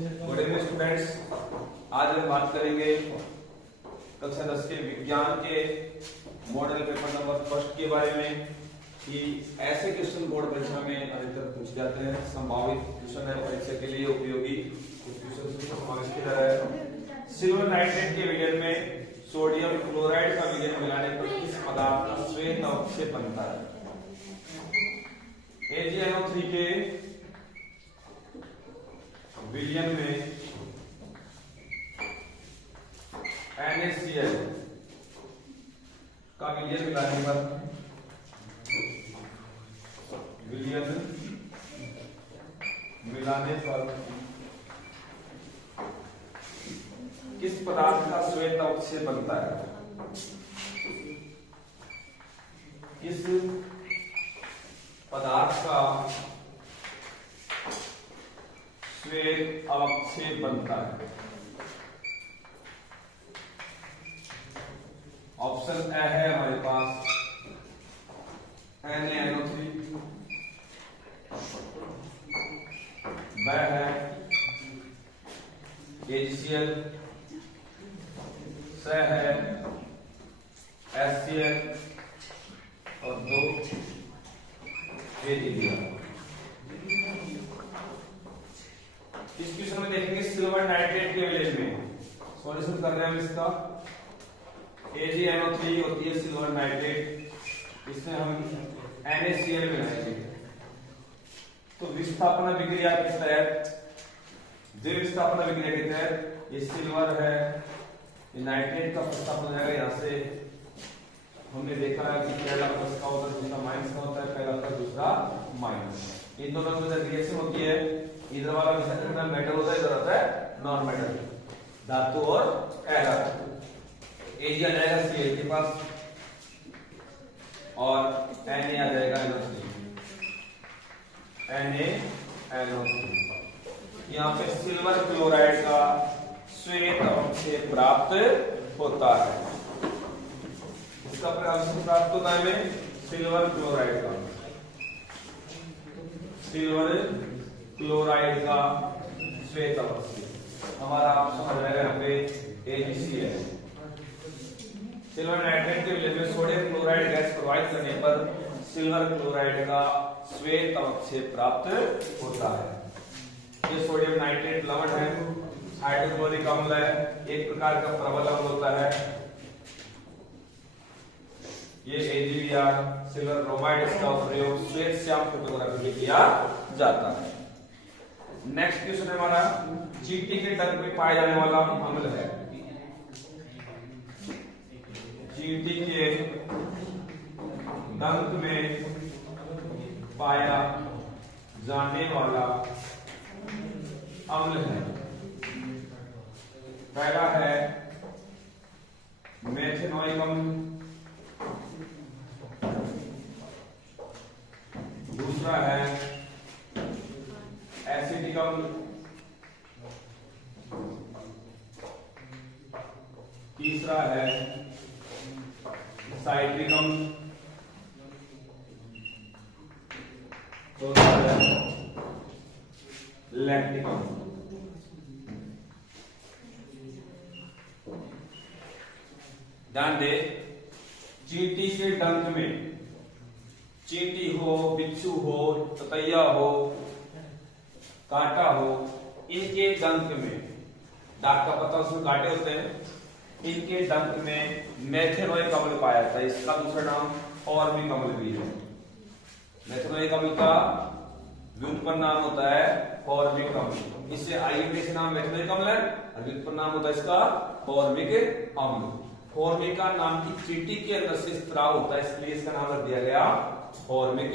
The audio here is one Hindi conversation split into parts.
गुड इवनिंग स्टूडेंट्स, आज हम बात करेंगे कक्षा 10 के विज्ञान के मॉडल पेपर नंबर फर्स्ट के बारे में कि ऐसे क्वेश्चन बोर्ड परीक्षा में अधिकतर पूछे जाते हैं। संभावित क्वेश्चन है परीक्षा के लिए उपयोगी क्वेश्चन से समावेश किया है। सिल्वर नाइट्रेट के विलयन में सोडियम क्लोराइड का विलयन मिलाने पर किस पदार्थ का श्वेत अवक्षेप बनता है? AgNO3 के विलयन में NaCl का विलयन मिलाने पर किस पदार्थ का श्वेत अवक्षेप बनता है? किस पदार्थ का श्वेत अवक्षेप बनता है? ऑप्शन ए है हमारे पास NaNO3, ब है AgCl, स है HCl और दो AgBr। इस क्वेश्चन में देखेंगे सिल्वर नाइट्रेट के विलयन में सॉल्यूशन कर रहे हैं हम इसका। AgNO3 होती है सिल्वर नाइट्रेट, इसमें हम NaCl मिलाएंगे तो विस्थापन विक्रिया के तहत, जैव विस्थापन विक्रिया के तहत ये सिल्वर है, ये नाइट्रेट का प्रतिस्थापन हो जाएगा। यहाँ से हमने देखा है कि पहला प्लस का होता है, दूसरा माइनस का होता है, पहला प्लस दूसरा माइनस। इन दोनों में जब रिएक्शन होती है, इधर वाला विस्थापन मेटल होता है, इधर होता है नॉन मेटल, धातु और अधातु। Ag आ जाएगा Cl के पास और Na आ जाएगा NO3, NaNO3। यहाँ पे सिल्वर क्लोराइड का श्वेत अवक्षेप प्राप्त होता है। इसका प्रकाशन प्राप्त होता है हमें सिल्वर क्लोराइड का, सिल्वर क्लोराइड का श्वेत अवक्षेप। हमारा ऑप्शन आ जाएगा यहाँ पे AgCl। सिल्वर नाइट्रेट के विलयन में सोडियम क्लोराइड गैस प्रवाहित करने पर सिल्वर क्लोराइड का श्वेत अवक्षेप प्राप्त होता है। ये सोडियम नाइट्रेट लवण है, हाइड्रोक्लोरिक अम्ल है, एक प्रकार का प्रबल अम्ल होता है। ये AgBr सिल्वर ब्रोमाइड, इसका प्रयोग श्वेत श्याम फोटोग्राफी में किया जाता है। नेक्स्ट क्वेश्चन है हमारा, चींटी के डंक में पाया जाने वाला अम्ल है। चींटी के डंक में पाया जाने वाला अम्ल है, पहला है मेथेनोइक अम्ल, दूसरा है एसिटिक अम्ल, तीसरा है साइट्रिक अम्ल, चौथा है लैक्टिक अम्ल। ध्यान दे, चींटी के डंक में, चींटी हो, बिच्छू हो, ततैया हो, कांटा हो, इनके डंक में, डाक का पता उसमें कांटे होते हैं, इनके डंक में मेथेनोइक अम्ल पाया जाता है। इसका दूसरा नाम फॉर्मिक अम्ल भी है। मेथेनोइक अम्ल का व्युत्पन्न नाम होता है फॉर्मिक अम्ल। इससे आयुर्वेदिक नाम मेथेनोइक अम्ल है और व्युत्पन्न नाम होता है इसका फॉर्मिक अम्ल। फॉर्मिक का नाम की चींटी के अंदर से स्त्राव होता है, इसलिए इसका नाम रख दिया गया फॉर्मिक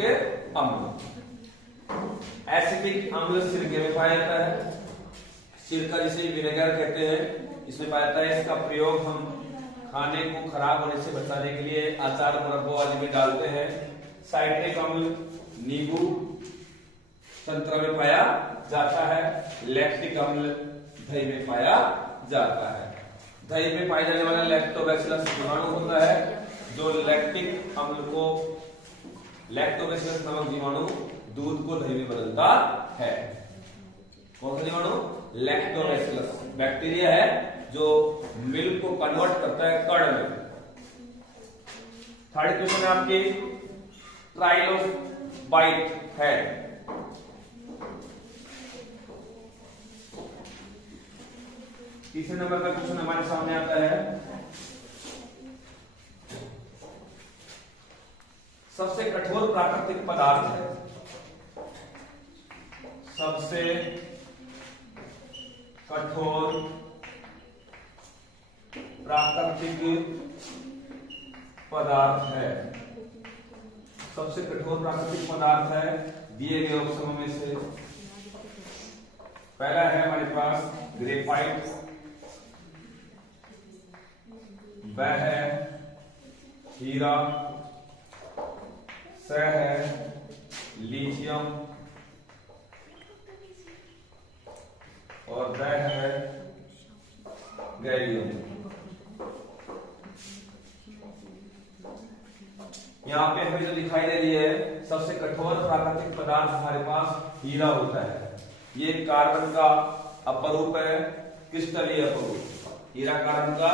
अम्ल। एसिटिक अम्ल सिरके में पाया जाता है, सिरका जिसे विनेगर कहते हैं, इसमें पाया जाता है। इसका प्रयोग हम खाने को खराब होने से बचाने के लिए अचार, मुरब्बा आदि में डालते हैं। साइट्रिक अम्ल नींबू, संतरा में पाया जाता है। लैक्टिक अम्ल दही में पाया जाता है। दही में पाए जाने वाला लैक्टोबैसिलस जीवाणु होता है, जो लैक्टिक अम्ल को, लैक्टोबैसिलस नामक जीवाणु दूध को दही में बदलता है। कौन सा जीवाणु? लैक्टोबैसिलस बैक्टीरिया है जो मिल्क को कन्वर्ट करता है कर्ड में। थर्ड क्वेश्चन है आपके ट्राइलोबाइट हेड। तीसरे नंबर का क्वेश्चन हमारे सामने आता है, सबसे कठोर प्राकृतिक पदार्थ है, सबसे कठोर प्राकृतिक पदार्थ है, सबसे कठोर प्राकृतिक पदार्थ है दिए गए ऑप्शनों में से। पहला है हमारे पास ग्रेफाइट, वह है हीरा, स है लिथियम और वह है गैलियम। यहां पे हमें जो दिखाई दे रही है सबसे कठोर प्राकृतिक पदार्थ हमारे पास हीरा होता है। ये कार्बन का अपरूप है, क्रिस्टलीय अपरूप। हीरा कार्बन का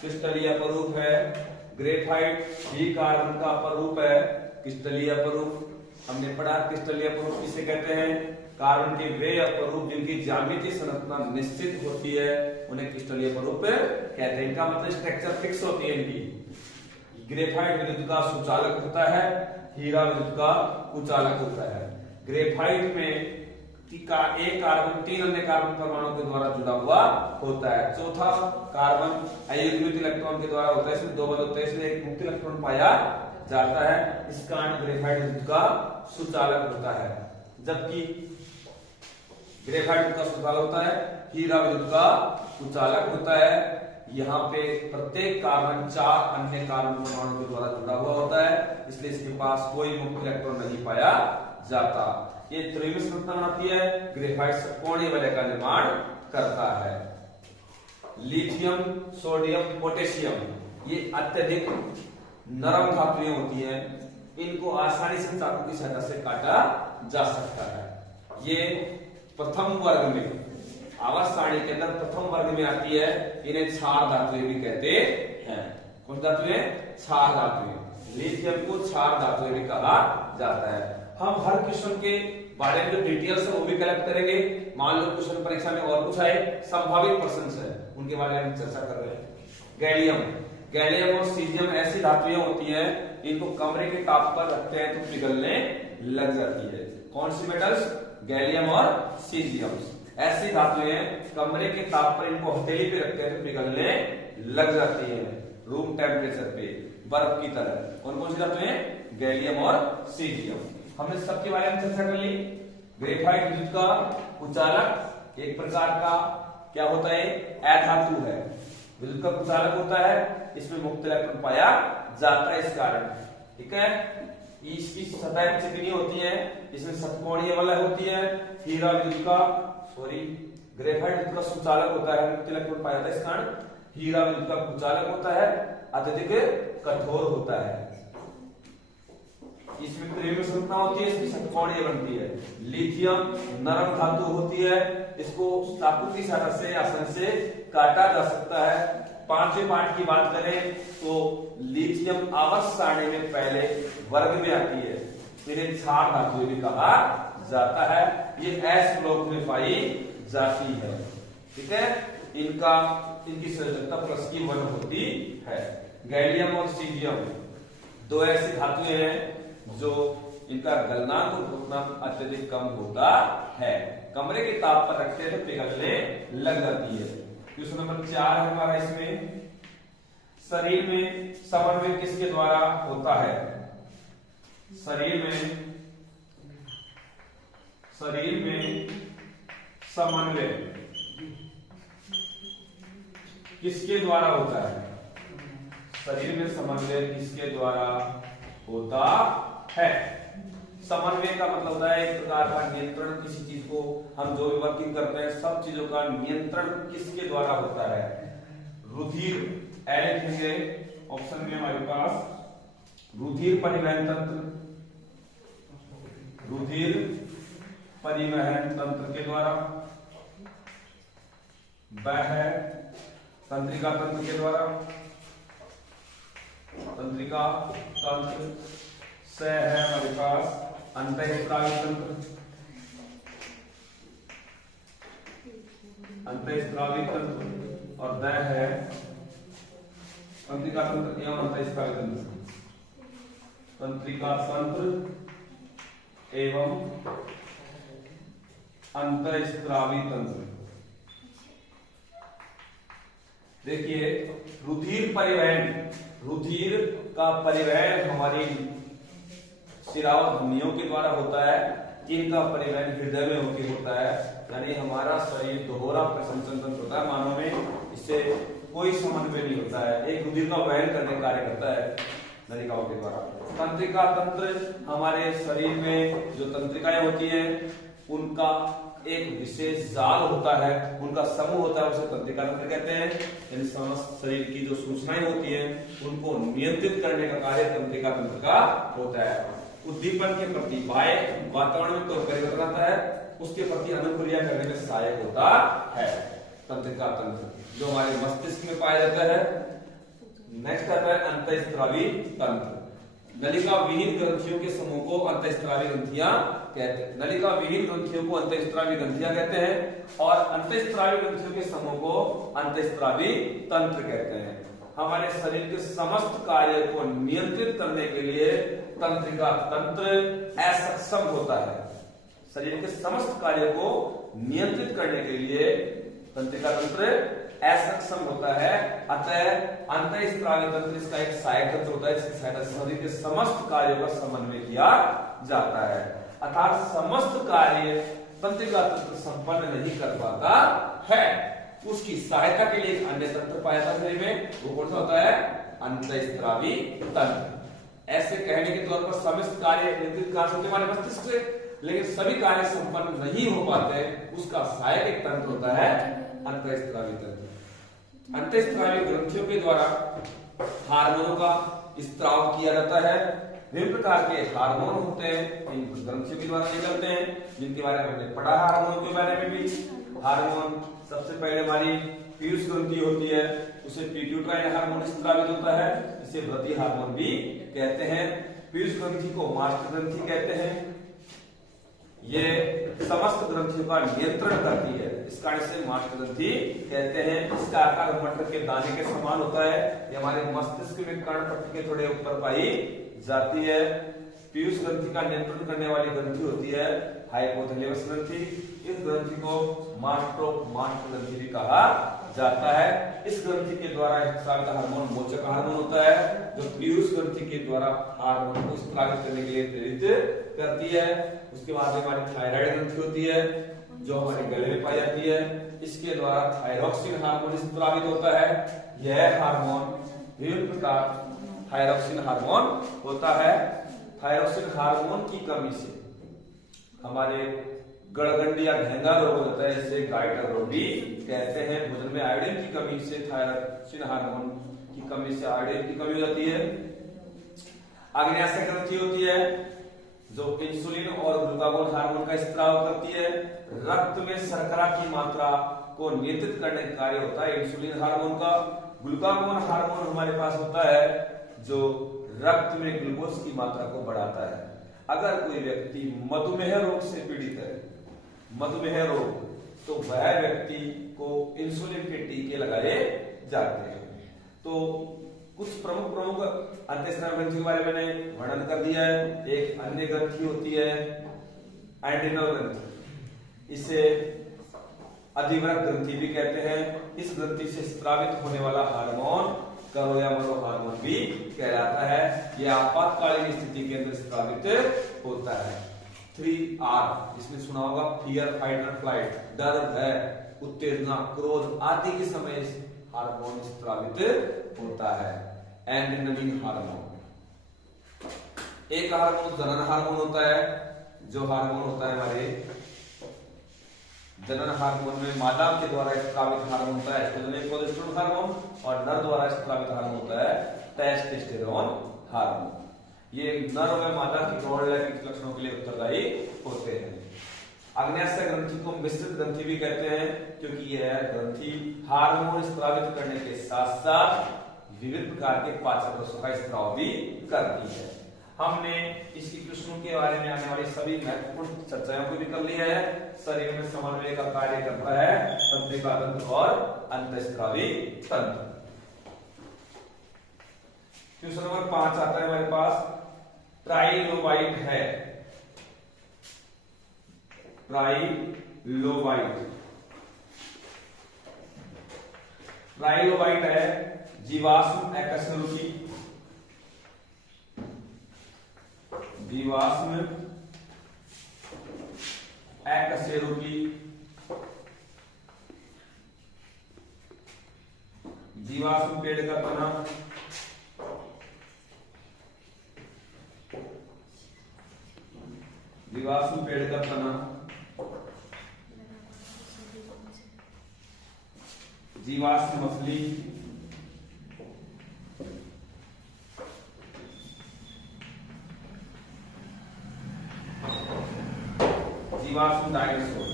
क्रिस्टलीय अपरूप है। ग्रेफाइट भी कार्बन का अपरूप है, क्रिस्टलीय अपरूप। हमने पढ़ा क्रिस्टलीय अपरूप किसे कहते हैं, कार्बन के वे अपरूप जिनकी ज्यामितीय संरचना निश्चित होती है उन्हें क्रिस्टलीय अपरूप कहते हैं। इनका मतलब स्ट्रक्चर फिक्स होती है इनकी। ग्रेफाइट विद्युत का सुचालक होता है, हीरा विद्युत का कुचालक होता है। ग्रेफाइट में एक कार्बन 3 अन्य कार्बन परमाणु के द्वारा जुड़ा हुआ होता है। चौथा कार्बन अयुग्मित इलेक्ट्रॉन के द्वारा होता है, इसमें 2 बल होते हैं, इसलिए एक मुक्त इलेक्ट्रॉन पाया जाता है। इस कारण ग्रेफाइट विद्युत का सुचालक होता है। जबकि ग्रेफाइट का सुचालक होता है, हीरा विद्युत का कुचालक होता है। यहाँ पे प्रत्येक कार्बन 4 अन्य कार्बन परमाणु के द्वारा जुड़ा हुआ होता है, इसलिए इसके पास कोई मुक्त इलेक्ट्रॉन नहीं पाया जाता। ये त्रिविम संरचना बनाती है। ग्रेफाइट षटकोणीय वलय का निर्माण करता है। लिथियम, सोडियम, पोटेशियम ये अत्यधिक नरम धातुएं होती हैं, इनको आसानी से चाकू की सहायता से काटा जा सकता है। ये प्रथम वर्ग में, आवास सारणी के अंदर प्रथम वर्ग में आती है। इन्हें क्षार धातुएं भी कहते हैं। कौन धातुएं? क्षार धातुएं। लिथियम को क्षार धातुएं भी कहा जाता है। हम हर क्वेश्चन के बारे में जो डिटेल्स है वो भी कलेक्ट करेंगे। मान लो क्वेश्चन परीक्षा में और कुछ आए, संभावित प्रश्न है, उनके बारे में हम चर्चा कर रहे हैं। गैलियम, गैलियम और सीजियम ऐसी धातुएं होती हैं, इनको कमरे के ताप पर रखते हैं तो पिघलने लग जाती है। कौन सी मेटल्स? गैलियम और सीजियम ऐसी धातुएं कमरे के ताप पर इनको हथेली पे रखते हैं तो पिघलने लग जाती है रूम टेम्परेचर पे, बर्फ की तरह। कौन कौन सी धातुएं? गैलियम और सीजियम। हमने सबके बारे में चर्चा कर ली। ग्रेफाइट विद्युत का कुचालक एक प्रकार का क्या होता है? अधातु है, विद्युत का कुचालक होता है, इसमें मुक्त इलेक्ट्रॉन पाया जाता है इस कारण। ठीक है, इसकी सतह चिकनी होती है, इसमें षटकोणीय वलय होती है। हीरा विद्युत का ग्रेफाइट विद्युत का सुचालक होता है, मुक्त इलेक्ट्रॉन पाया जाता है इस कारण। हीरा विद्युत का कुचालक होता है, अत्यधिक कठोर होता है, इसमें त्रिविम संरचना होती है, इसकी षटकोणीय बनती है। लिथियम नरम धातु होती है, इसको चाकू की सहायता से आसानी से काटा जा सकता है। पांचवें पार्ट की बात करें तो लिथियम आवर्त सारणी में पहले वर्ग में आती है, इन्हें क्षार धातु भी कहा जाता है। ये एस ब्लॉक में पाई जाती है। ठीक है, इनकी संयोजकता +1 होती है। गैलियम और सीजियम दो ऐसी धातुएं हैं जो इनका गलनांक और घूर्णनांक अत्यधिक कम होता है, कमरे के ताप पर रखते हैं तो पिघलने लग जाती है। क्वेश्चन नंबर 4 है हमारा। इसमें शरीर में समन्वय किसके द्वारा होता है? शरीर में समन्वय किसके द्वारा होता है? शरीर में समन्वय किसके द्वारा होता है? समन्वय का मतलब होता है एक प्रकार का नियंत्रण। किसी चीज को हम जो भी वर्किंग करते हैं सब चीजों का नियंत्रण किसके द्वारा होता है? रुधिर, लिखेंगे ऑप्शन में हमारे पास रुधिर परिवहन तंत्र, रुधिर परिवहन तंत्र के द्वारा। ब है तंत्रिका तंत्र के द्वारा, तंत्रिका तंत्र। स है हमारे पास अंतःस्रावी तंत्र, अंतःस्रावी तंत्र। और द है तंत्रिका तंत्र एवं अंतःस्रावी तंत्र, तंत्रिका तंत्र एवं अंतःस्रावी तंत्र। देखिए रुधिर परिवहन, रुधिर का परिवहन हमारी शिराओं धमनियों के द्वारा होता है, जिनका परिवहन हृदय में होकर होता है। यानी हमारा शरीर दोहरा प्रसंचन तंत्र होता है मानव में, इससे कोई समन्वय नहीं होता है, एक रुधिर का वहन करने का कार्य करता है नलिकाओं के द्वारा। तंत्रिका तंत्र हमारे शरीर में जो तंत्रिकाएं होती हैं उनका एक विशेष जाल होता है, उनका समूह होता है, उसे तंत्रिका तंत्र कहते हैं। यानी समस्त शरीर की जो सूचनाएं होती हैं उनको नियंत्रित करने का कार्य तंत्रिका तंत्र का होता है। उद्दीपन के प्रति बाह्य वातावरण में कोई परिवर्तन आता है उसके प्रति अनुक्रिया करने में सहायक होता है तंत्रिका तंत्र, जो हमारे मस्तिष्क में पाया जाता है। नेक्स्ट आता है अंतःस्रावी तंत्र। नलिका विहीन ग्रंथियों के समूह को अंतःस्रावी ग्रंथियां कहते हैं। नलिका विहीन ग्रंथियों को अंतःस्रावी ग्रंथियां कहते हैं और अंतःस्रावी ग्रंथियों के समूह को अंतःस्रावी तंत्र कहते हैं। हमारे शरीर के समस्त कार्य को नियंत्रित करने के लिए तंत्रिका तंत्र असक्षम होता है। शरीर के समस्त कार्य को नियंत्रित करने के लिए तंत्रिका तंत्र असक्षम होता है। अतः अंतःस्रावी तंत्र इसका एक सहायक तंत्र होता है, जिसकी सहायता से शरीर के समस्त कार्यों का समन्वय किया जाता है। अर्थात समस्त कार्य तंत्रिका तंत्र संपन्न नहीं कर पाता है, उसकी सहायता के लिए एक अन्य तंत्र पाया जाता है शरीर में, वो कौन सा होता है? अंतःस्रावी तंत्र। ऐसे कहने के तौर पर समस्त कार्य नियंत्रित कार्य होते हमारे मस्तिष्क से, लेकिन सभी कार्य संपन्न नहीं हो पाते, उसका सहायक एक तंत्र होता है अंतःस्रावी तंत्र। अंतःस्रावी ग्रंथियों के द्वारा हार्मोनों का स्त्राव किया जाता है। विभिन्न प्रकार के हार्मोन होते हैं इन ग्रंथियों के द्वारा निकलते हैं, जिनके बारे में हमने पढ़ा। हार्मोन के बारे में भी, हार्मोन सबसे पहले हमारी पीयूष ग्रंथि होती है, उसे पिट्यूटाइन हार्मोन स्त्रावित होता है, इसे वृद्धि हार्मोन भी कहते हैं। पीयूष ग्रंथि को मास्टर ग्रंथि कहते हैं, ये समस्त ग्रंथियों का नियंत्रण करती है, इस कारण से मास्टर ग्रंथि कहते हैं। इसका आकार मटर के दाने के समान होता है, ये हमारे मस्तिष्क में कर्णपट्टी के थोड़े ऊपर पाई जाती है। पीयूष ग्रंथि का नियंत्रण करने वाली ग्रंथि होती है हाइपोथैलेमस ग्रंथि। इस ग्रंथि को मास्टर ग्रंथि भी कहा जाता है। इस ग्रंथि के द्वारा स्रावित हार्मोन मोचक हार्मोन होता है, जो पीयूष ग्रंथि के द्वारा हार्मोन को स्रावित करने के लिए प्रेरित करती है। उसके बाद हमारी थायराइड ग्रंथि होती है, जो हमारे गले में पाई जाती है, इसके द्वारा थायरॉक्सिन हार्मोन स्रावित होता है। यह हार्मोन विभिन्न प्रकार थायरॉक्सिन हार्मोन होता है। थायरॉक्सिन हार्मोन की कमी से हमारे गड़गंडी या घेंगा रोग होता है, इसे गाइटर रोग भी कहते हैं। भोजन में आयोडीन की कमी से, थायरॉक्सिन हार्मोन की कमी से आयोडीन की कमी हो जाती है। आग्नेयाशय ग्रंथि होती है, जो इंसुलिन और ग्लूकागोन हार्मोन का स्त्राव करती है। रक्त में शर्करा की मात्रा को नियंत्रित करने का कार्य होता है इंसुलिन हार्मोन का। ग्लूकागोन हार्मोन हमारे पास होता है, जो रक्त में ग्लूकोज की मात्रा को बढ़ाता है। अगर कोई व्यक्ति मधुमेह रोग से पीड़ित है, मधुमेह रोग, तो वह व्यक्ति को इंसुलिन के टीके लगाए जाते हैं। तो कुछ प्रमुख अंतःस्रावी ग्रंथि के बारे में मैंने वर्णन कर दिया है। एक अन्य ग्रंथि होती है एड्रिनल ग्रंथि, इसे अधिवृक्क ग्रंथि भी कहते हैं। इस ग्रंथि से स्रावित होने वाला हार्मोन करो या मरो हार्मोन भी कहलाता है। यह आपातकालीन स्थिति के अंदर स्रावित होता है। 3R इसमें सुना होगा, फियर, फाइट और फ्लाइट, डर, भय, उत्तेजना, क्रोध आदि के समय हार्मोन स्रावित होता है। Adrenaline hormone. एक हार्मोन जनन हार्मोन होता है, जो हार्मोन होता है हमारे जनन हार्मोन में मादा के द्वारा स्रावित हार्मोन होता है प्रोजेस्टेरोन हार्मोन, और नर द्वारा स्रावित हार्मोन होता है टेस्टोस्टेरोन हार्मोन। ये नर और मादा की गौण लैंगिक लक्षणों के लिए उत्तरदायी होते हैं। आग्नेयाशय ग्रंथि को मिश्रित ग्रंथि भी कहते हैं, क्योंकि यह ग्रंथि हार्मोन स्रावित करने के साथ साथ विविध प्रकार के पाचक रसों का स्राव भी करती है। हमने इस कृष्णों के बारे में आने वाली सभी महत्वपूर्ण चर्चाओं को भी कर लिया है। शरीर में समन्वय का कार्य करता है तंत्रिका तंत्र और अंतःस्रावी तंत्र। क्वेश्चन नंबर 5 आता है हमारे पास, ट्राइलोबाइट है। ट्राइलोबाइट है जीवाश्म एकशेरुकी, जीवाश्म एकशेरुकी, जीवाश्म पेड़ का तना, जीवाश्म पेड़ का तना, जीवाश्म मछली, जीवाश्म डायनासोर।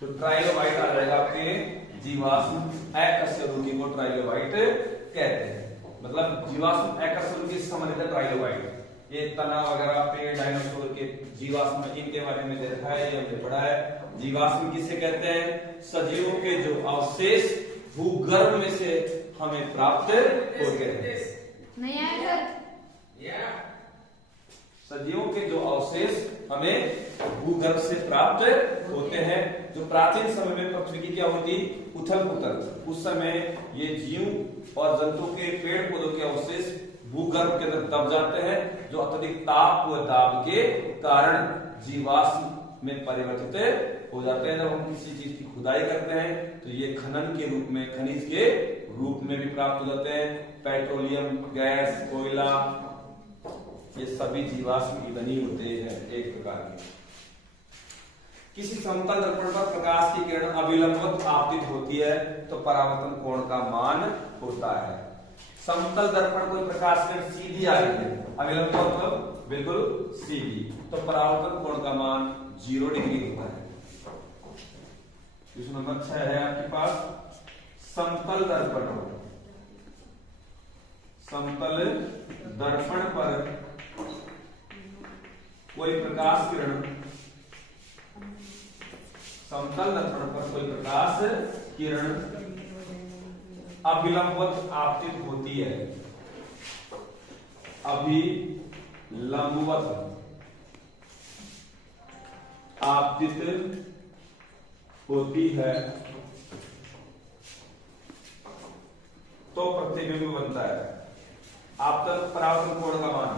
तो ट्राइलोबाइट आ जाएगा आपके जीवाश्म एकशेरुकी को ट्राइलोबाइट कहते हैं। मतलब जीवाश्म एकशेरुकी से संबंधित है ट्राइलोबाइट। ये तना वगैरह पेड़ डायनासोर के जीवाश्म इनके बारे में देखा है, ये हमने पढ़ा है। जीवाश्म किसे कहते हैं? सजीवों के जो अवशेष भूगर्भ में से हमें प्राप्त होते हैं। सजीवों के जो अवशेष हमें भूगर्भ से प्राप्त होते हैं। जो प्राचीन समय में पृथ्वी की क्या होती, उथल पुथल, उस समय ये जीव और जंतु के पेड़ पौधों के अवशेष भूगर्भ के अंदर दब जाते हैं, जो अत्यधिक ताप व दाब के कारण जीवाश्म में परिवर्तित हो जाते हैं। जब हम किसी चीज की खुदाई करते हैं तो ये खनन के रूप में, खनिज के रूप में भी प्राप्त हो जाते हैं। पेट्रोलियम गैस, कोयला, ये सभी जीवाश्म ईंधन ही होते हैं एक प्रकार के। किसी समतल दर्पण पर प्रकाश की किरण अभिलंबवत आपतित होती है तो परावर्तन कोण का मान होता है। समतल दर्पण कोई प्रकाश किरण सीधी आ रही है, अभिलंबवत मतलब बिल्कुल सीधी, तो परावर्तन कोण का मान 0 डिग्री होता है। क्वेश्चन नंबर 6 है आपके पास, समतल दर्पण। समतल दर्पण पर कोई प्रकाश किरण, समतल दर्पण पर कोई प्रकाश किरण अभिलंबवत आपतित होती है। अभिलंबवत आपतित होती है तो प्रतिबिंब बनता है। आपतन परावर्तन कोण का मान है,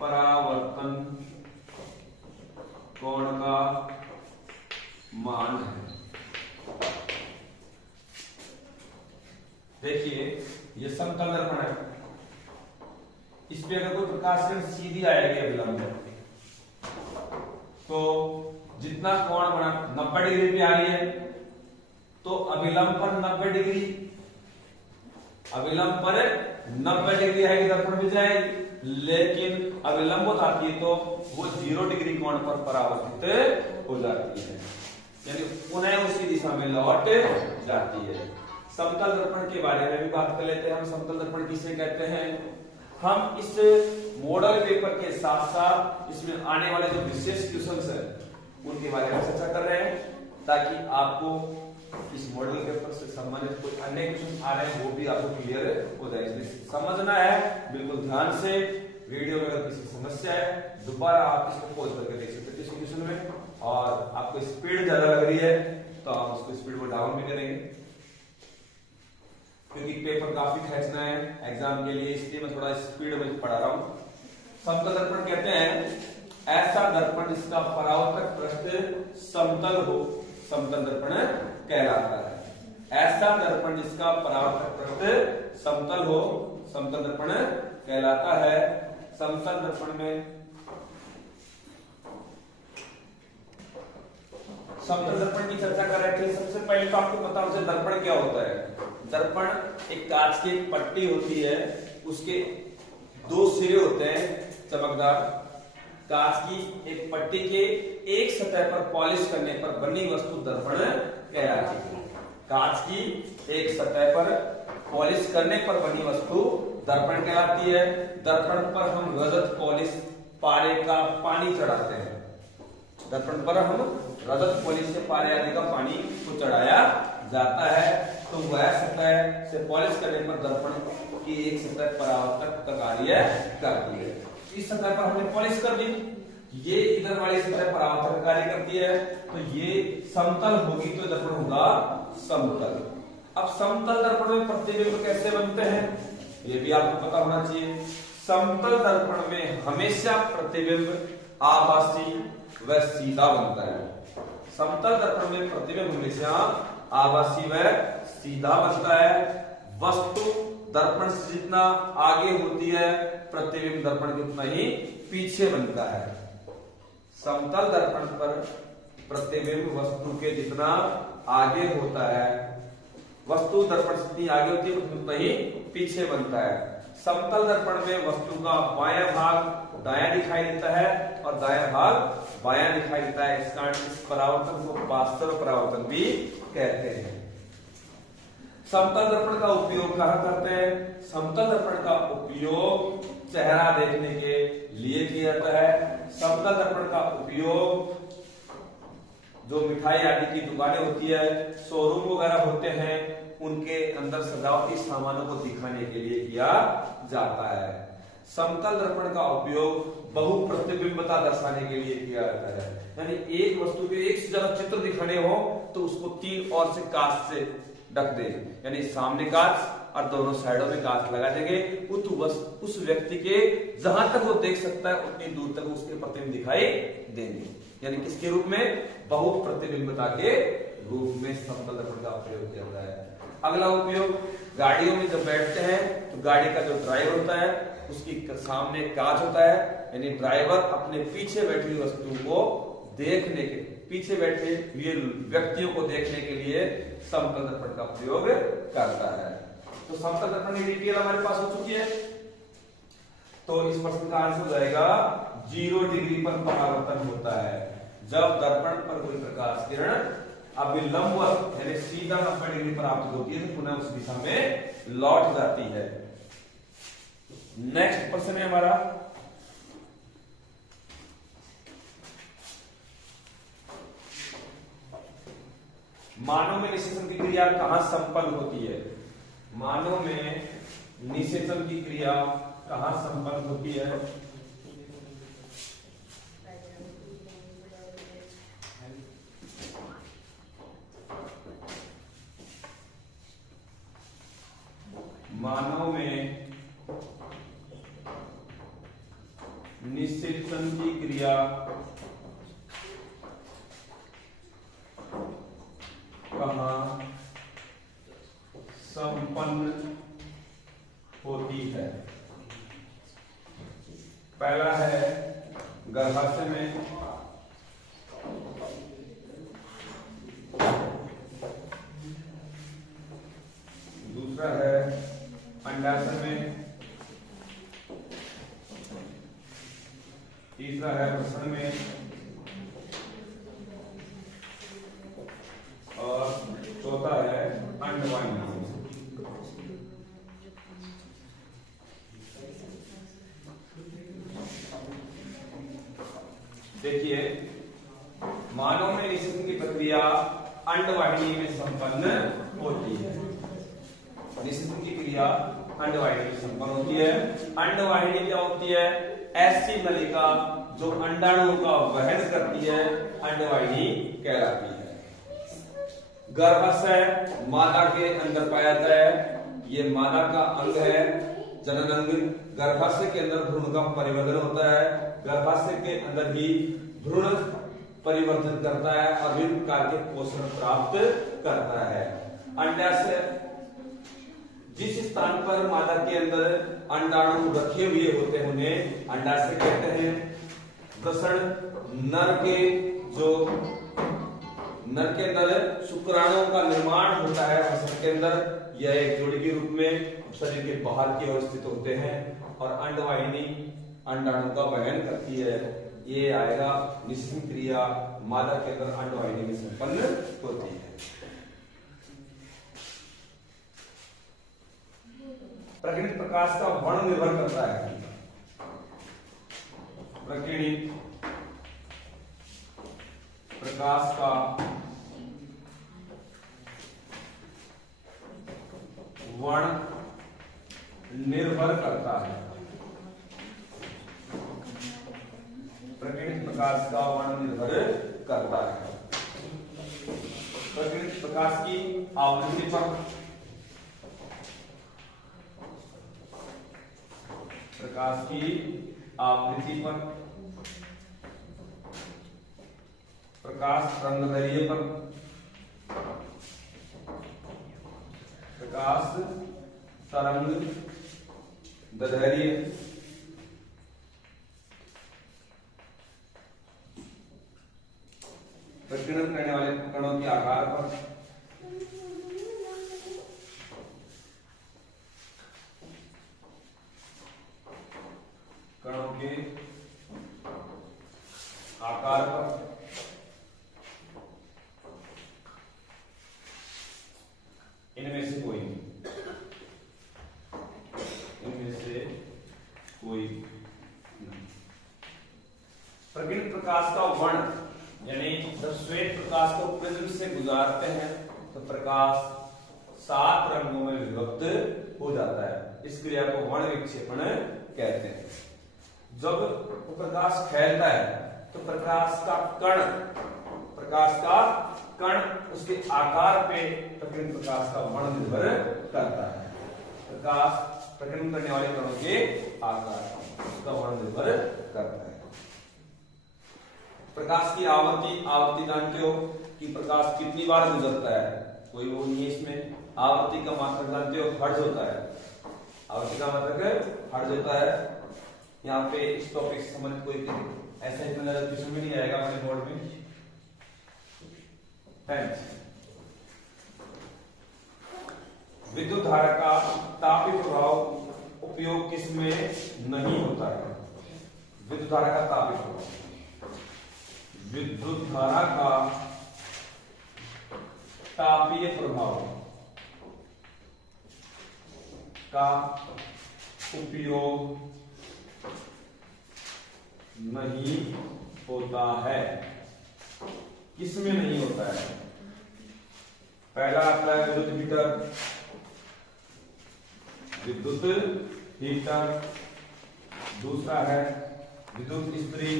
परावर्तन कोण का मान है। देखिए ये समतल दर्पण है, इस पे अगर कोई प्रकाश किरण सीधी आएगी अभिलंब, तो जितना कोण बना 90 डिग्री पे आ रही है तो अभिलंब पर 90 डिग्री, अभिलंब पर 90 डिग्री आएगी दर्पण में जाएगी, लेकिन अभिलंबवत आती है तो वो 0 डिग्री कोण पर परावर्तित हो जाती है, यानी पुनः उसी दिशा में लौट जाती है। समतल दर्पण के बारे में भी बात कर लेते हैं। हम समतल दर्पण किसे कहते हैं? हम इस मॉडल पेपर के साथ साथ इसमें आने वाले जो विशेष क्वेश्चंस है उनके बारे में चर्चा कर रहे हैं, ताकि आपको इस मॉडल पेपर से संबंधित कोई अन्य क्वेश्चन आ रहे हैं वो भी आपको क्लियर हो जाए। इसलिए समझना है बिल्कुल ध्यान से। वीडियो में अगर किसी समस्या है दोबारा आप इसको पॉज करके देख सकते हैं किसी क्वेश्चन में, और आपको स्पीड ज्यादा लग रही है तो आप उसको स्पीड को डाउन भी करेंगे, क्योंकि पेपर काफी खींचना है एग्जाम के लिए, इसलिए मैं थोड़ा स्पीड में पढ़ा रहा हूं। समतल दर्पण कहते हैं ऐसा दर्पण जिसका परावर्तक पृष्ठ समतल हो, समतल दर्पण कहलाता है। ऐसा दर्पण जिसका परावर्तक पृष्ठ समतल हो, समतल दर्पण कहलाता है। समतल दर्पण में, समतल दर्पण की चर्चा कर रहे थे, सबसे पहले तो आपको पता होना चाहिए दर्पण क्या होता है। दर्पण एक कांच की पट्टी होती है, उसके दो सिरे होते हैं चमकदार। कांच की एक पट्टी के एक सतह पर पॉलिश करने पर बनी वस्तु दर्पण कहलाती है। कांच की एक सतह पर पॉलिश करने पर बनी वस्तु दर्पण कहलाती है। दर्पण पर हम रजत पॉलिश पारे का पानी चढ़ाते हैं। दर्पण पर हम रजत पॉलिश से पारे आदि का पानी को चढ़ाया जाता है, तो वह सतह से पॉलिश करने पर दर्पण की एक सतह परावर्तक का कार्य करती है। इस सतह पर हमने पॉलिश कर दी, ये इधर वाली सतह परावर्तक कार्य करती है, तो ये समतल होगी तो दर्पण होगा समतल। अब समतल दर्पण में प्रतिबिंब कैसे बनते हैं ये भी आपको पता होना चाहिए। समतल दर्पण में हमेशा प्रतिबिंब आभासी व सीधा बनता है। समतल दर्पण में प्रतिबिंब हमेशा आभासी व सीधा बनता है। वस्तु दर्पण से जितना आगे होती है, प्रतिबिंब दर्पण के उतना ही पीछे बनता है। समतल दर्पण पर प्रतिबिंब वस्तु के जितना आगे होता है, वस्तु दर्पण से जितनी आगे होती है उतना ही पीछे बनता है। समतल दर्पण में वस्तु का बायां भाग दायां दिखाई देता है और दायां भाग बायां दिखाई देता है। इस कारण इस परावर्तन को पार्श्व परावर्तन भी कहते हैं। समतल दर्पण का उपयोग कहां करते हैं? समतल दर्पण का उपयोग चेहरा देखने के लिए किया जाता है। समतल दर्पण का उपयोग जो मिठाई आदि की दुकानें होती है, शोरूम वगैरह होते हैं, उनके अंदर सजावटी सामानों को दिखाने के लिए किया जाता है। समतल दर्पण का उपयोग बहु प्रतिबिंबता दर्शाने के लिए किया जाता है। यानी एक वस्तु के एक से ज्यादा चित्र दिखाने हो तो उसको तीन और से कांच से ढक दे, यानी सामने कांच और दोनों साइडों में कांच लगा देंगे, उस व्यक्ति के जहां तक वो देख सकता है उतनी दूर तक उसके प्रतिबिंब दिखाई देंगे। यानी किसके रूप में? बहु प्रतिबिंबता के रूप में समतल दर्पण का प्रयोग किया जाता है। अगला उपयोग, गाड़ियों में जब बैठते हैं तो गाड़ी का जो ड्राइवर होता है उसकी सामने कांच होता है, यानी ड्राइवर अपने पीछे बैठी हुई वस्तु को देखने के, पीछे बैठे हुए व्यक्तियों को देखने के लिए समतल दर्पण का प्रयोग करता है। तो समतल दर्पण की डिटेल हमारे पास हो चुकी है। तो इस प्रश्न का आंसर हो जाएगा 0 डिग्री पर परावर्तन होता है जब दर्पण पर कोई प्रकाश किरण अभिलंबवत यानी सीधा 90 डिग्री प्राप्त होती है तो पुनः उस दिशा में लौट जाती है। नेक्स्ट प्रश्न है हमारा, मानव में निषेचन की क्रिया कहां संपन्न होती है? मानव में निषेचन की क्रिया कहां संपन्न होती है? मानव में निषेचन की क्रिया कहां संपन्न होती है? पहला है गर्भाशय में, दूसरा है अंडाशय में, तीसरा है वृषण में और चौथा है अंडवाहिनी। देखिए, मानव में निषेचन की प्रक्रिया अंडवाहिनी में संपन्न होती है। निषेचन की क्रिया अंडवाहिनी में संपन्न होती है। अंडवाहिनी क्या होती है? ऐसी नलिका जो अंडाणुओं का वहन करती है, अंडवाहिनी कहलाती है। गर्भाशय मादा के अंदर पाया जाता है, ये मादा का अंग है, जनन अंग। गर्भाशय के अंदर भ्रूण का परिवर्तन होता है, गर्भाशय के अंदर ही भ्रूण परिवर्तन करता है और विभिन्न प्रकार के पोषण प्राप्त करता है। अंडाशय, जिस स्थान पर मादा के अंदर अंडाणु रखे हुए होते हैं उन्हें अंडाशय कहते हैं। वृषण, नर के जो नर के अंदर शुक्राणुओं का निर्माण होता है वसंत के अंदर। यह एक जोड़ी के रूप में शरीर के बाहर की ओर स्थित होते हैं और अंडवाहिनी अंडाणु का वहन करती है। ये आएगा निषेचन क्रिया मादा के अंदर अंडवाहिनी में संपन्न होती है। प्रकीर्णित प्रकाश का वर्ण निर्भर करता है। प्रकीर्णित प्रकाश का वर्ण निर्भर करता है। प्रकीर्णित प्रकाश का वर्ण निर्भर करता है। प्रकीर्णित प्रकाश की आवृत्ति पर, प्रकाश की आवृत्ति पर, प्रकाश तरंगदैर्घ्य पर, प्रकाश तरंग दैर्घ्य, प्रकीर्णन करने वाले कणों के आकार पर, कणों के आकार पर, इनमें से कोई प्रकीर्णित प्रकाश का वर्ण यानी जब श्वेत प्रकाश को प्रिज्म से गुजारते हैं तो प्रकाश 7 रंगों में विभक्त हो जाता है। इस क्रिया को वर्ण विक्षेपण कहते हैं। जब प्रकाश फैलता है तो प्रकाश का कण उसके आकार पे प्रकीर्णित प्रकाश का वर्ण निर्भर करता है। प्रकाश प्रकीर्णन करने वाले कणों के आकार उसका वर्ण निर्भर करता है। प्रकाश की आवृत्ति जानते हो कि प्रकाश कितनी बार गुजरता है, कोई वो नहीं है इसमें। आवृत्ति का मात्रक जानते हो, हर्ट्ज होता है। आवृत्ति का मात्रक हर्ट्ज होता है। यहाँ पे इस टॉपिक से संबंधित कोई ऐसा इतना ज्यादा क्वेश्चन में नहीं आएगा अपने बोर्ड में। विद्युत धारा का तापीय प्रभाव उपयोग किसमें नहीं होता है? विद्युत धारा का तापीय प्रभाव, विद्युत धारा का तापीय प्रभाव का उपयोग नहीं होता है। किसमें नहीं होता है? पहला आता है विद्युत हीटर, दूसरा है विद्युत इस्त्री,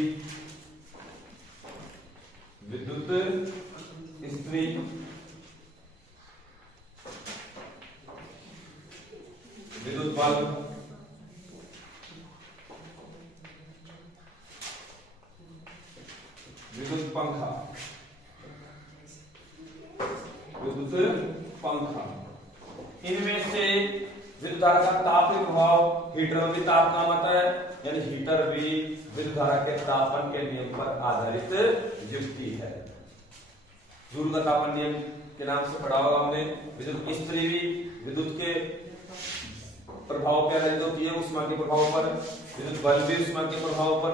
विद्युत बल्ब, विद्युत पंखा। इनमें से विद्युत धारा का तापीय प्रभाव हीटर में भी ताप काम आता है, यानी हीटर भी विद्युत धारा के तापन के नियम पर आधारित युक्ति है। जूल का तापन नियम के नाम से पढ़ा होगा हमने। विद्युत इस्त्री भी विद्युत के प्रभाव पर आधारित होती है, ऊष्मा के प्रभाव पर। विद्युत बल्ब भी ऊष्मा के प्रभाव पर।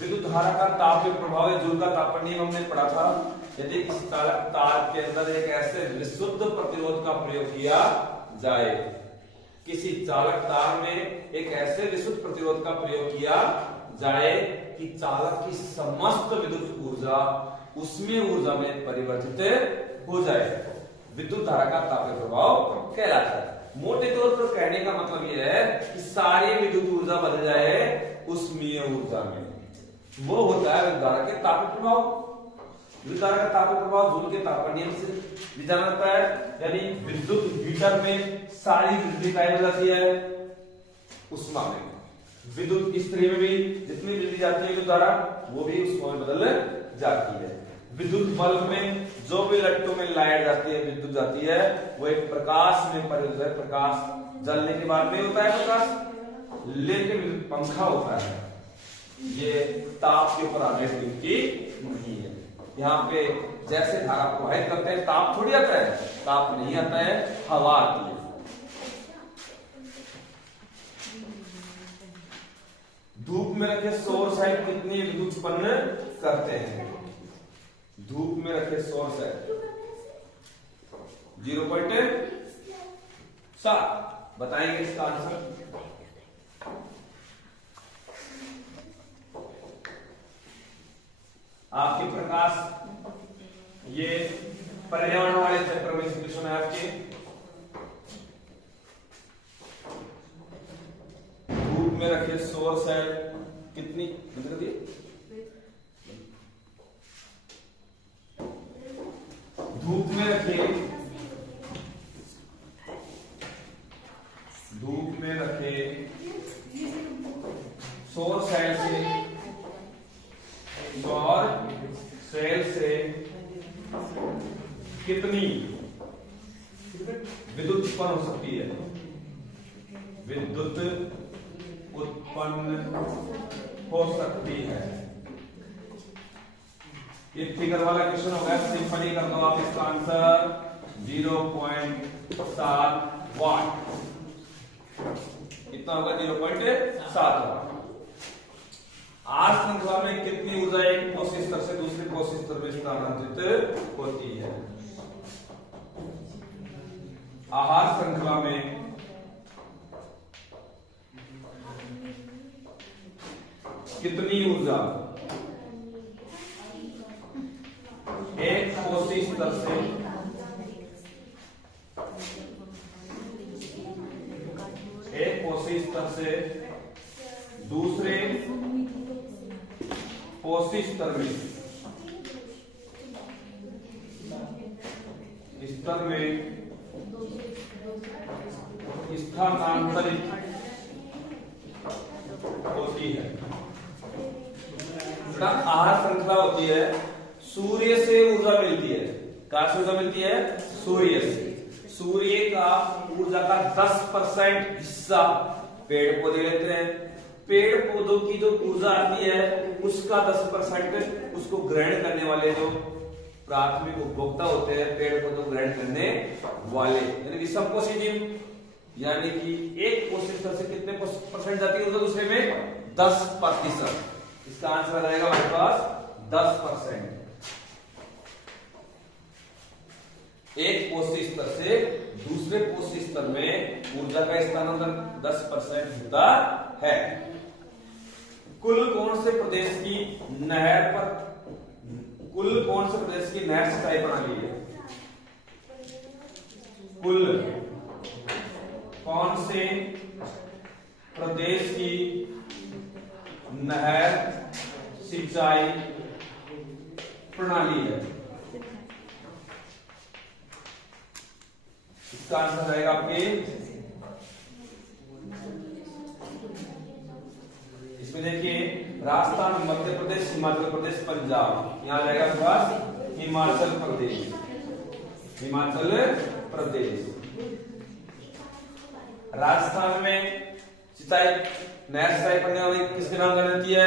विद्युत धारा का तापीय प्रभाव है, जूल का तापन नियम हमने पढ़ा था। यदि इस चालक तार के अंदर एक ऐसे विशुद्ध प्रतिरोध का प्रयोग किया जाए, किसी चालक तार में एक ऐसे विशुद्ध प्रतिरोध का प्रयोग किया जाए कि चालक की समस्त विद्युत ऊर्जा उसमें ऊर्जा में परिवर्तित हो जाए, विद्युत धारा का तापीय प्रभाव कहलाता है। मोटे तौर पर कहने का मतलब यह है कि सारी विद्युत ऊर्जा बदल जाए उष्मीय ऊर्जा में, वो होता है विद्युत धारा के तापीय प्रभाव। विद्युत धारा का तापीय प्रभाव जूल के तापन नियम से भी जाना जाता है, यानी विद्युत हीटर में सारी बिजली गायब हो जाती है उष्मा में। विद्युत इस्त्री में भी जितनी बिजली जाती है विद्युत धारा वो भी उष्मा में बदल जाती है। विद्युत बल्ब में जो भी लट्टों में लाइट जाती है, विद्युत जाती है, वो एक प्रकाश में परिवर्तित है। प्रकाश जलने के बाद में होता है प्रकाश, लेकिन विद्युत पंखा होता है ये ताप के ऊपर आधारित युक्ति नहीं है। यहाँ पे जैसे धारा प्रवाहित करते हैं ताप थोड़ी आता है, ताप नहीं आता है, हवा आती है। धूप में रखे सौर सेल कितनी विद्युत उत्पन्न करते हैं? धूप में रखे सौर सेल 0.7। बताएंगे इसका आंसर। आपके प्रकाश, ये पर्यावरण वाले चैप्टर में क्वेश्चन है आपके। धूप में रखे सौर सेल कितनी मतलब धूप में रखे सौर सेल से कितनी विद्युत उत्पन्न हो सकती है? विद्युत उत्पन्न हो सकती है। ये फिगर वाला क्वेश्चन होगा, सिंपली कर दो आप इसका आंसर 0.7 वाट। कितना होगा? 0.7 वाट। आर श्रृंखला में कितनी ऊर्जा एक कोषीय स्तर से दूसरे कोषीय स्तर में स्थानांतरित होती है? आहार श्रृंखला में कितनी ऊर्जा एक कोषीय स्तर से दूसरे कोषीय स्तर में स्थानांतरित होती है? आहार श्रृंखला होती है, सूर्य से ऊर्जा मिलती है। कहां से ऊर्जा मिलती है? सूर्य से। सूर्य का ऊर्जा का 10% हिस्सा पेड़ पौधे लेते हैं। पेड़ पौधों की जो ऊर्जा आती है उसका 10% उसको ग्रहण करने वाले जो प्राथमिक उपभोक्ता होते हैं, पेड़ पौधों को ग्रहण करने वाले, यानी कि सबकोषीय जीव। यानी कि एक कोषीय स्तर से कितने परसेंट जाती है ऊर्जा दूसरे में? 10%। इसका आंसर रहेगा हमारे पास 10%। एक कोषीय स्तर से दूसरे कोषीय स्तर में ऊर्जा का स्थानांतरण 10% होता है। कुल कौन से प्रदेश की नहर सिंचाई प्रणाली है? कुल कौन से प्रदेश की नहर सिंचाई प्रणाली है? इसका आंसर रहेगा आपके, इसमें देखिए राजस्थान, मध्य प्रदेश, हिमाचल प्रदेश, पंजाब। यहां रहेगा आपके पास हिमाचल प्रदेश। राजस्थान में नहर सिंचाई करने वाली किसके नाम जानी जाती है?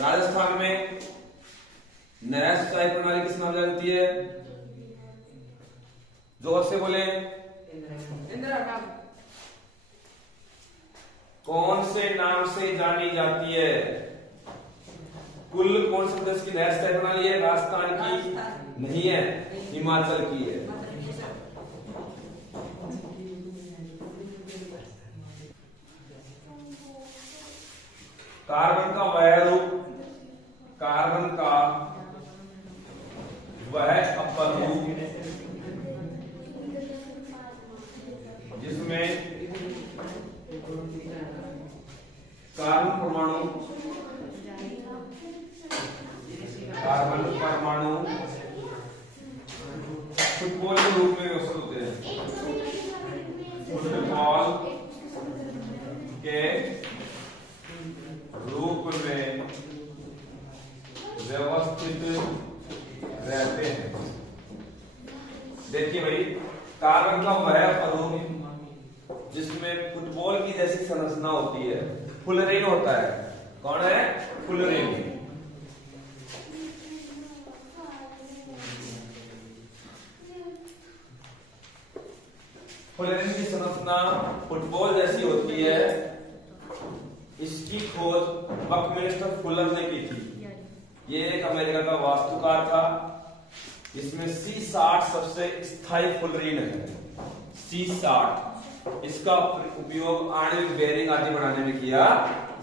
राजस्थान में नहर सिंचाई प्रणाली किस नाम जानी जाती है? जोर से बोले। कौन से नाम से जानी जाती है? कुल कौन से प्रदेश की नहर सिंचाई प्रणाली है? राजस्थान की नहीं है, हिमाचल की है। कार्बन का वह रूप, कार्बन का वह अपर रूप जिसमें कार्बन परमाणु फुटबॉल के रूप में व्यवस्थित होते हैं। फुटबॉल के रूप में व्यवस्थित रहते हैं। देखिए भाई, कार्बन का वह अणु जिसमें फुटबॉल की जैसी संरचना होती है, फुलरेन होता है। कौन है? फुलरेन। फुलरिन की संरचना फुटबॉल जैसी होती है। इसकी खोज बकमिंस्टर फुलर ने की थी। ये एक अमेरिका का वास्तुकार था। इसमें C60 सबसे स्थायी फुलरिन है। C60 इसका उपयोग आणविक बेरिंग आदि बनाने में किया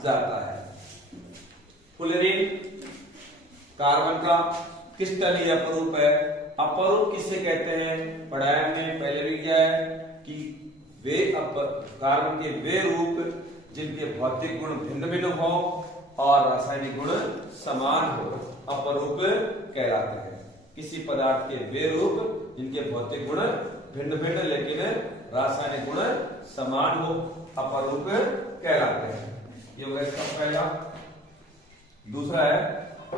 जाता है। फुलरिन कार्बन का क्रिस्टलीय अपरूप है। अपरूप किसे कहते हैं? पढ़ाया हमने पहले भी किया है कि वे कार्बन के वे रूप जिनके भौतिक गुण भिन्न भिन्न हो और रासायनिक गुण समान हो, अपरूप कहलाते हैं। किसी पदार्थ के वे रूप जिनके भौतिक गुण भिन्न भिन्न लेकिन रासायनिक गुण समान हो, अपरूप कहलाते हैं। ये होगा इसका पहला। दूसरा है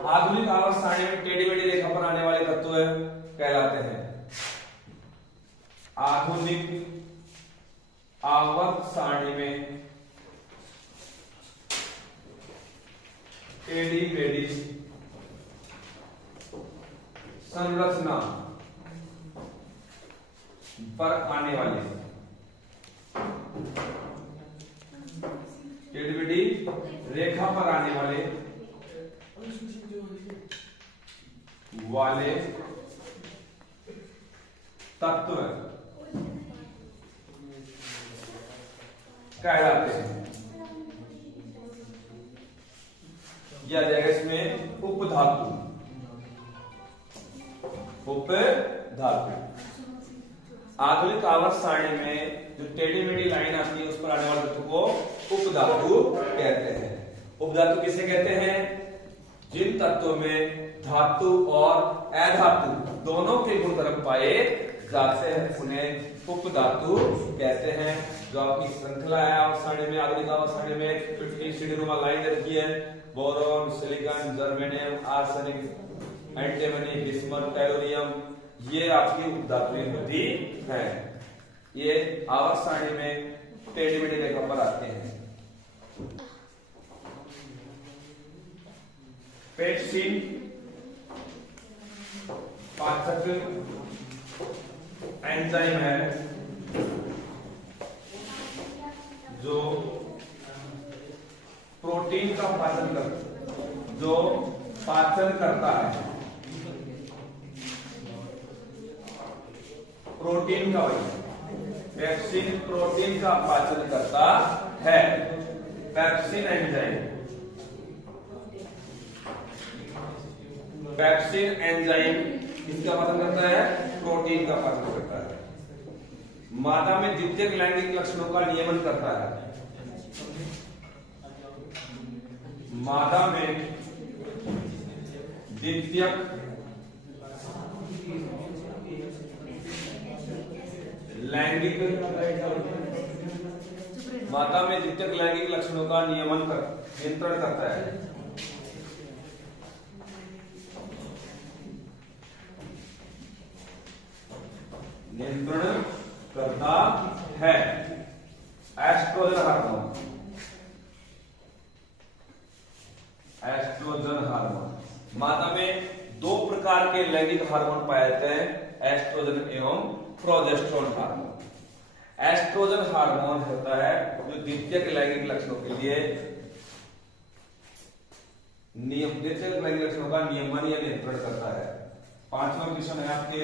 आधुनिक आवर्त सारणी में टेढ़ी मेढ़ी रेखा पर आने वाले तत्व कहलाते हैं। आधुनिक आवर्त सारणी में टेढ़ी मेढ़ी संरचना पर आने वाले टेढ़ी मेढ़ी रेखा पर आने वाले तत्व कहलाते हैं। या जाएगा इसमें उपधातु। उपधातु आधुनिक आवर्त सारणी में जो टेढ़ी मेढ़ी लाइन आती है उस पर आने वाले तत्व को उपधातु कहते हैं। उपधातु किसे कहते हैं? जिन तत्वों में धातु और अधातु दोनों के गुणधर्म पाए जाते हैं उन्हें उपधातु कहते हैं। जो आपकी श्रृंखला है आवर्त सारणी में, आधुनिक आवर्त सारणी में 50 सीढ़ीनुमा लाइन रखी है। Boron, silicon, germanium, arsenic, antimony, bismuth, tellurium, ये आपकी उपधातुएं होती हैं। ये आवर्त सारणी में टेढ़ी मेढ़ी रेखा पर आते हैं। पेप्सिन पाचक एंजाइम है जो प्रोटीन का पाचन करता है। प्रोटीन का पेप्सिन प्रोटीन का पाचन करता है। पेप्सिन एंजाइम किसका पाचन करता है? प्रोटीन का पाचन करता है। मादा में द्वितीयक लैंगिक लक्षणों का नियमन करता है। मादा में द्वितीयक लैंगिक लक्षणों का नियंत्रण करता है। नियंत्रण करता है। एस्ट्रोजन हार्मोन मादा में दो प्रकार के लैंगिक हार्मोन पाए जाते हैं, एस्ट्रोजन एवं प्रोजेस्टेरोन हार्मोन। एस्ट्रोजन हार्मोन होता है जो द्वितीयक लैंगिक लक्षणों के लिए द्वितीयक लैंगिक लक्षणों का नियमन या नियंत्रण करता है। पांचवा क्वेश्चन है आपके,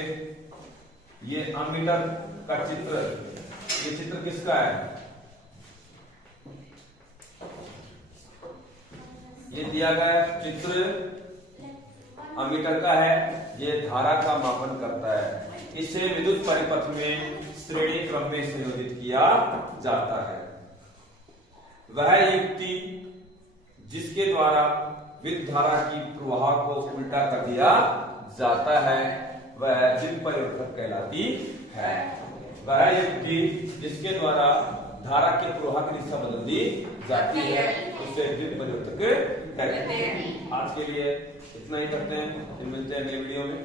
ये अमीटर का चित्र, ये चित्र किसका है? ये दिया गया चित्र अमीटर का है। ये धारा का मापन करता है। इसे विद्युत परिपथ में श्रेणी क्रम में संयोजित किया जाता है। वह युक्ति जिसके द्वारा विद्युत धारा की प्रवाह को उल्टा कर दिया जाता है वह द्विध्रुव परिवर्तक कहलाती है। वह युक्ति जिसके द्वारा धारा के प्रवाह की दिशा बदल दी जाती है उसे द्विध्रुव परिवर्तक कहते हैं। आज के लिए इतना ही करते हैं, मिलते हैं अगले वीडियो में।